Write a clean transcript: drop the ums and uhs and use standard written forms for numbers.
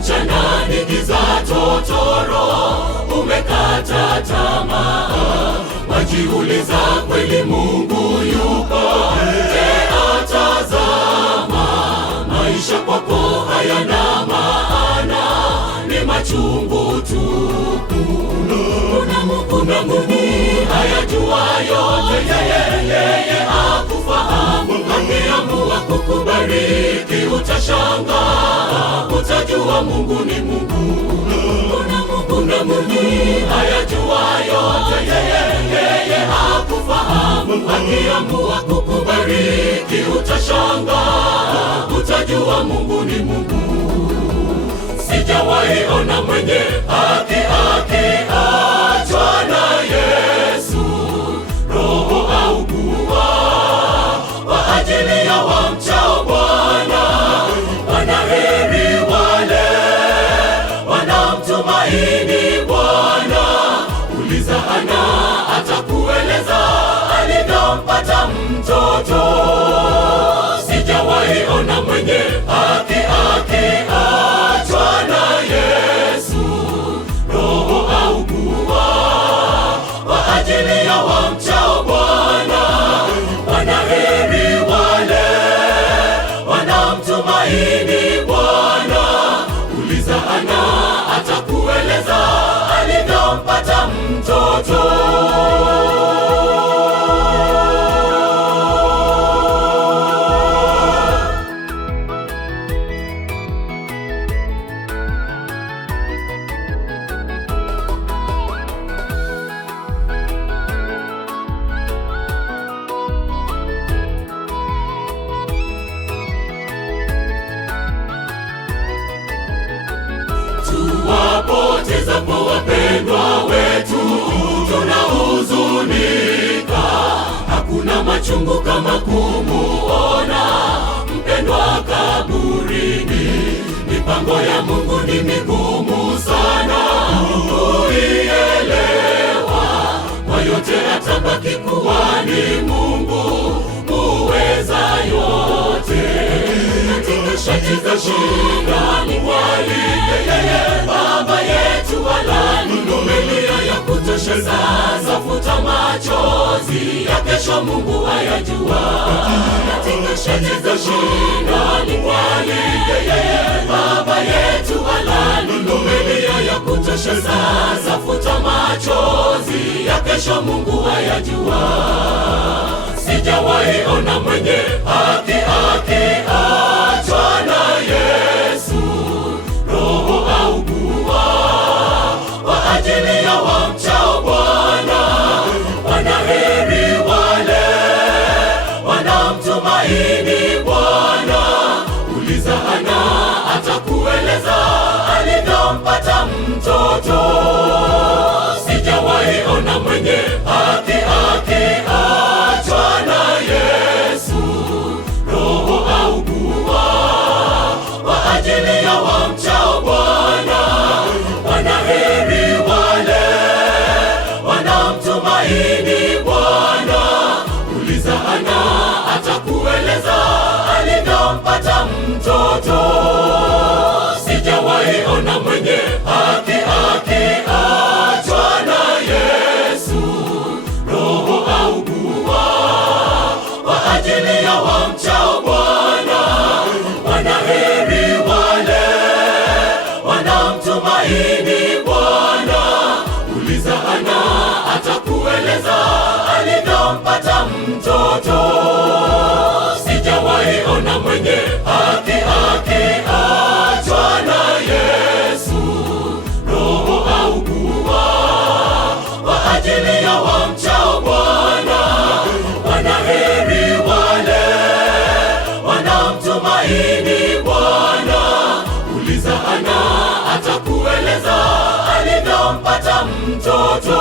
mchana ni giza totoro, umekata tamaa, wajiuliza kweli Mungu yupo? Je, atazama maisha kwako hayana maana, ni machungu tupu. Kuna Mungu ayajua yote, yeye akufahamu, akiamua kukubariki utashangaa, utajua Mungu ni Mungu. Kuna Mungu ayajua yote, yeye akufahamu, akiamua kukubariki utashangaa, utajua Mungu ni Mungu. Sijawahi ona mwenye haki akiachwa na Yesu, roho augua kwa ajili ya wamchao Bwana. Wanaheri wale wanamtumaini Bwana. Uliza Hana, atakueleza alivyompata mtoto. Sijawahi ona mwenye haki akiachwa na Yesu, roho augua kwa ajili ya wamchao Bwana. Wanaheri wale wanamtumaini Bwana. Uliza Hana, atakueleza alivyompata mtoto. Tuwapotezapo wapendwa wetu tunahuzunika, hakuna machungu kama kumuona mpendwa kaburini. Mipango ya Mungu ni migumu sana kuielewa, kwa yote atabaki kuwa ni Mungu muweza yote. Katika shati za shida ni mwali, yeye Baba yetu halali, vumilia ya kutosha sasa, futa machozi ya kesho Mungu ayajua. Katika shati za shida ni mwali, yeye Baba yetu halali, vumilia ya kutosha sasa, futa machozi ya kesho Mungu ayajua. Sijawahi ona mwenye haki akiachwa na Yesu, roho augua kwa ajili ya wamchao Bwana. Wanaheri wale wanamtumaini Bwana. Uliza Hana, atakueleza alivyompata mtoto. Sijawahi ona mwenye haki akiachwa na Yesu, roho augua kwa ajili ya wamchao Bwana. Wanaheri wale wanamtumaini Bwana. Uliza Hana, atakueleza alivyompata mtoto. Sijawahi ona mwenye haki akiachwa na Yesu, roho augua kwa ajili ya wamchao Bwana. Wanaheri wale wanamtumaini Bwana. Uliza Hana, atakueleza alivyompata mtoto. Sijawahi ona mwenye haki akiachwa na Yesu, roho augua kwa ajili ya wamchao Bwana. Wanaheri wale wanamtumaini Bwana. Uliza Hana, atakueleza alivyompata mtoto.